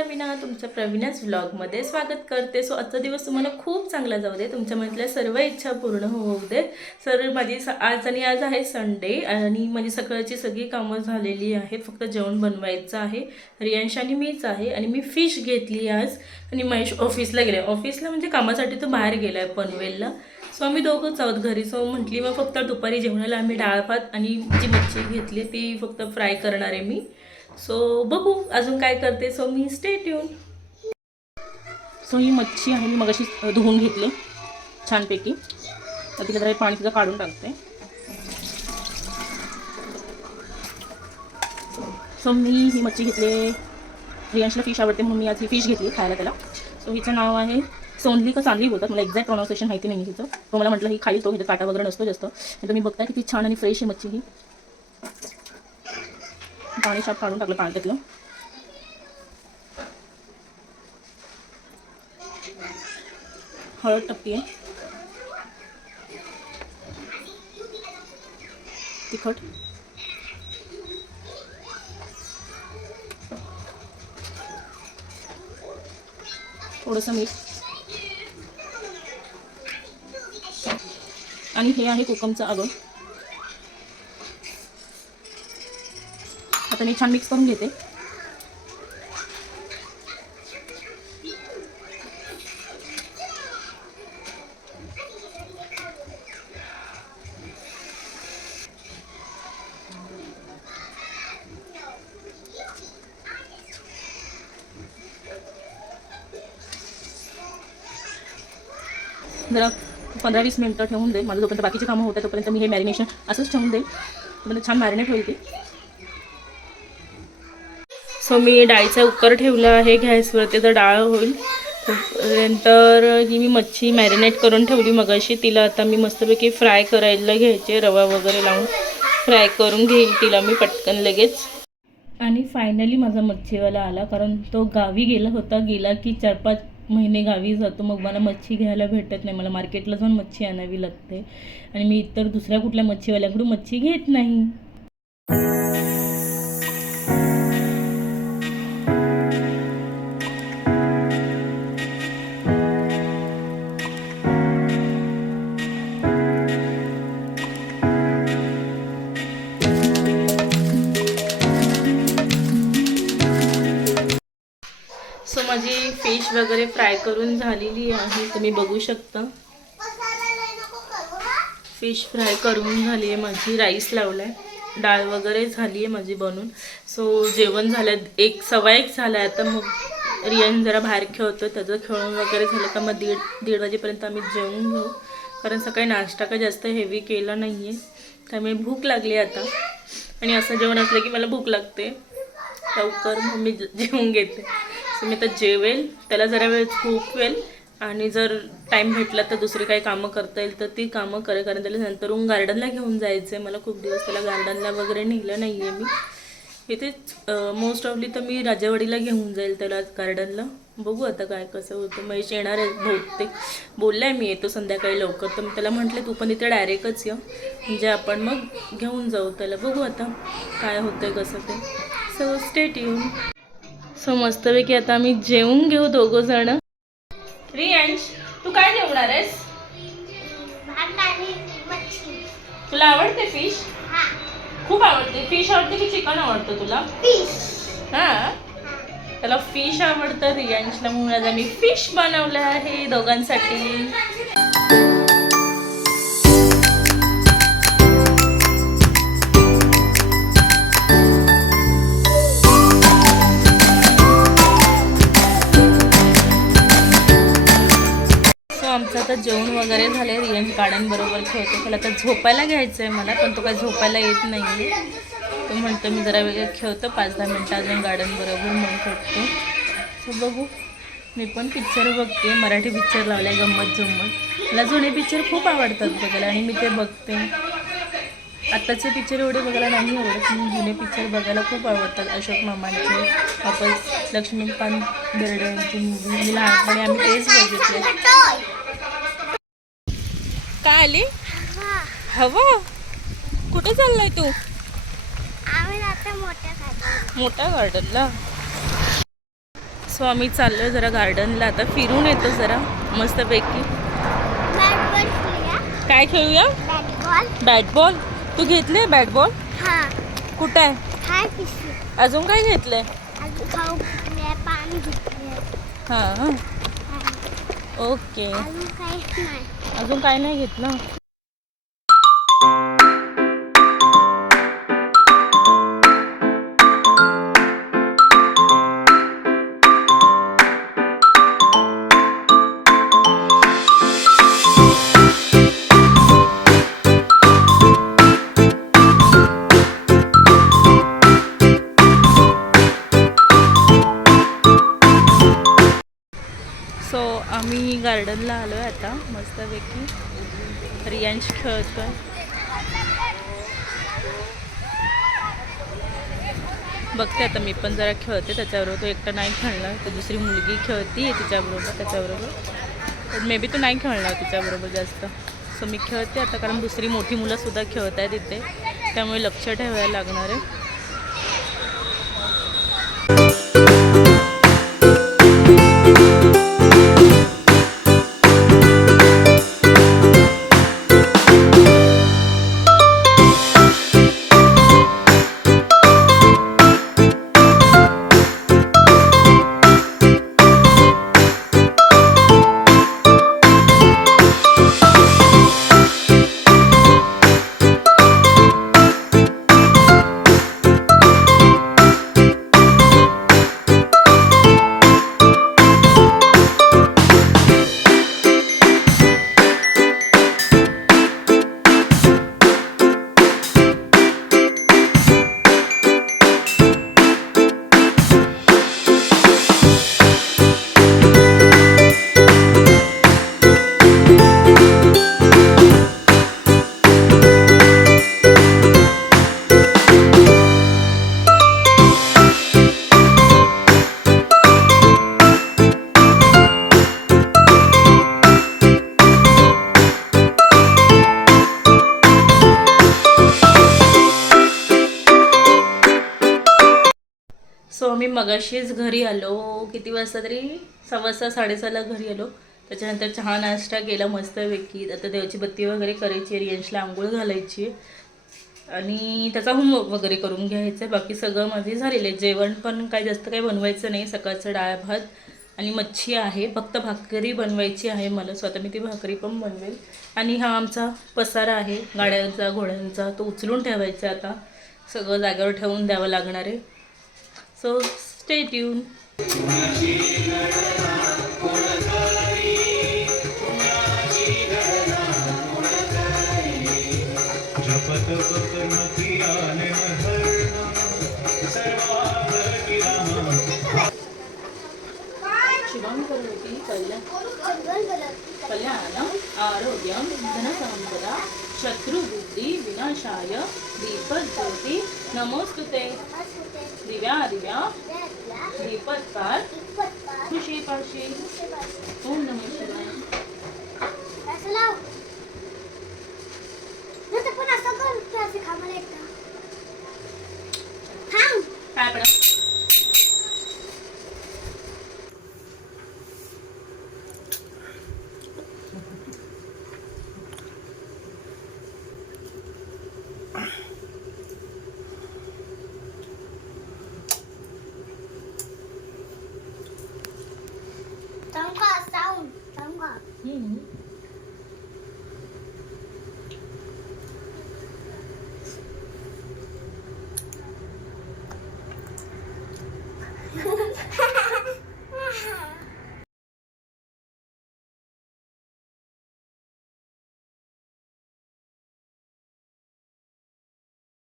प्रवीणा, तुमच्या प्रवीणाच व्लॉगमध्ये स्वागत करते. सो आजचा दिवस तुम्हाला खूप चांगला जाऊ दे, तुमच्या मनातल्या सर्व इच्छा पूर्ण होऊ दे. सर माझी आज आहे संडे आणि माझी सकाळची सगळी कामं झालेली आहेत. फक्त जेवण बनवायचं आहे. रियांश आणि मीच आहे आणि मी फिश घेतली आज. आणि महेश ऑफिसला गेले, ऑफिसला म्हणजे कामासाठी तो बाहेर गेला आहे पनवेलला. सो आम्ही दोघंच आहोत घरी. सो म्हटली मग फक्त दुपारी जेवणाला आम्ही डाळ भात आणि जी मच्छी घेतली ती फक्त फ्राय करणार आहे मी. सो बघू अजून काय करते. सो मी स्टे ट्यून. सो ही मच्छी आहे, मी मगाशी धुवून घेतली छानपैकी. तर तिला जरा पाणी तिचं काढून टाकते. सो मी ही मच्छी घेतली. रियांशला फिश आवडते म्हणून मी आज ही फिश घेतली खायला त्याला. सो हिचं नाव आहे सोनली का चांदली बोलतात, मला एक्झॅक्ट प्रोनाउन्सिएशन माहिती नाही हिचं. तो मला म्हटलं ही खाईल, तो हिचं काटा वगैरे नसतो जास्त. आणि तुम्ही बघताय किती छान आणि फ्रेश आहे मच्छी ही. पाणी शाप काढून टाकलं पाण्यातलं. हळद टाकते, तिखट, थोडंसं मीठ आणि हे आहे कोकमचं आगळ. आता मी छान मिक्स करून घेते. जरा 15-20 मिनटं ठेवून दे. माझं जोपर्यंत बाकीचे कामं होते तोपर्यंत मी हे मॅरिनेशन असंच ठेवून देईल. तोपर्यंत छान मॅरिनेट होईल ती. सो मी डाळीचा कुकर ठेवला आहे गॅसवरती, तर डाळ होईल नंतर. ही मी मच्छी मॅरिनेट करून ठेवली मगाशी. तिला आता मी मस्तपैकी फ्राय करायला घ्यायचे, रवा वगैरे लावून फ्राय करून घेईल तिला मी पटकन लगेच. आणि फायनली माझा मच्छीवाला आला, कारण तो गावी गेला होता. गेला की 4-5 महिने गावी जातो, मग मला मच्छी घ्यायला भेटत नाही. मला मार्केटला जाऊन मच्छी आणावी लागते आणि मी इतर दुसऱ्या कुठल्या मच्छीवाल्याकडून मच्छी घेत नाही. सो माझी फिश वगैरे फ्राय करून झालेली आहे, तुम्ही बघू शकता. फिश फ्राय करून झाली आहे माझी. राईस लावला आहे, डाळ वगैरे झाली आहे माझी बनून. सो जेवण झालं, 1:15 झालं आहे. आता मग रियान जरा बाहेर खेळतो, त्याचं खेळून वगैरे झालं का मग 1:30 वाजेपर्यंत आम्ही जेवून घेऊ. कारण सकाळी नाश्ता काय जास्त हेवी केला नाही आहे, त्यामुळे भूक लागली आता. आणि असं जेवण असलं की मला भूक लागते लवकर, मग मी जेवून घेते. सो मी आता जेवेल, त्याला जरा वेळ झोपवेल आणि जर टाईम भेटला तर दुसरी काही कामं करता येईल तर ती कामं करेल. कारण त्याला नंतरून गार्डनला घेऊन जायचं आहे मला. खूप दिवस त्याला गार्डनला वगैरे नेलं नाही आहे मी. इथेच मोस्ट ऑफली तर मी राजावाडीला घेऊन जाईल त्याला गार्डनला. बघू आता काय कसं होतं. महेश येणार आहे बहुतेक, बोलला आहे मी येतो संध्याकाळी लवकर. तर मी त्याला म्हटले तू पण इथे डायरेक्टच ये, म्हणजे आपण मग घेऊन जाऊ त्याला. बघू आता काय होतं आहे कसं ते. So stay tune. सो मस्तपैकी आता आम्ही जेवून घेऊ दोघं जण. रियांश तू काय जेवणार आहेस? तुला आवडते फिश? खूप आवडते. फिश आवडते की चिकन आवडतं तुला? फिश. हां, त्याला फिश आवडतं रियांशला, म्हणून आज आम्ही फिश बनवलं आहे दोघांसाठी. आमचं आता जेवण वगैरे झाले. रियांश गार्डन बरोबर खेळतो. त्याला आता झोपायला घ्यायचं आहे मला, पण तो काय झोपायला येत नाही आहे. तो म्हणतो मी जरा वेगळं खेळतो 5-10 मिनटं अजून गार्डन बरोबर म्हणून खेळतो. सो बघू. मी पण पिक्चर बघते, मराठी पिक्चर लावला आहे गंमत जम्मत. मला जुने पिक्चर खूप आवडतात बघायला आणि मी ते बघते. आत्ताचे पिक्चर एवढे बघायला नाही आवडत, मी जुने पिक्चर बघायला खूप आवडतात. अशोक मामांचे, वापस लक्ष्मीकांत बेर्डेंची मूवी मी लहानपणी आम्ही तेच बघितले. काय आली हवा? कुठे चाललाय तू? मोठ्या गार्डनला. सो आम्ही चाललो जरा गार्डनला, आता फिरून येतो जरा मस्तपैकी. काय खेळूया? Bat ball. तू घेतले बॅट बॉल? कुठे आहे? अजून काय घेतलंय? हां ओके. अजून काय नाही घेतलं. सो आम्ही गार्डनला आलो आहे आता मस्तपैकी. रियांश खेळतोय. बघते आता मी पण जरा खेळते त्याच्याबरोबर. तो एकटा नाही खेळणार, तर दुसरी मुलगी खेळती तिच्याबरोबर त्याच्याबरोबर. मे बी तो नाही खेळणार तिच्याबरोबर जास्त. सो मी खेळते आता, कारण दुसरी मोठी मुलंसुद्धा खेळत आहे तिथे, त्यामुळे लक्ष ठेवायला लागणार आहे. सो आम्ही मगाशीच घरी आलो. किती वाजता तरी 6:15 6:30ला घरी आलो. त्याच्यानंतर चहा नाश्ता केला मस्तपैकी. आता देवाची बत्ती वगैरे करायची, रियांशला आंघोळ घालायची आणि त्याचा होमवर्क वगैरे करून घ्यायचं. बाकी सगळं माझे झालेलं आहे. जेवण पण काय जास्त काही बनवायचं नाही. सकाळचं डाळ भात आणि मच्छी आहे. फक्त भाकरी बनवायची आहे मला, स्वतः मी ती भाकरी पण बनवेल. आणि हा आमचा पसारा आहे गाड्यांचा घोड्यांचा, तो उचलून ठेवायचा. आता सगळं जागेवर ठेवून द्यावं लागणार आहे. So stay tuned. शिवं करोति कल्याणं आरोग्यं धनसम्पदा शत्रुबुद्धि विनाशाय दीपज्योति नमोस्तुते. दिव्या दिव्या दीपत्कार खुशी पाशी. ओम नमः शिवाय.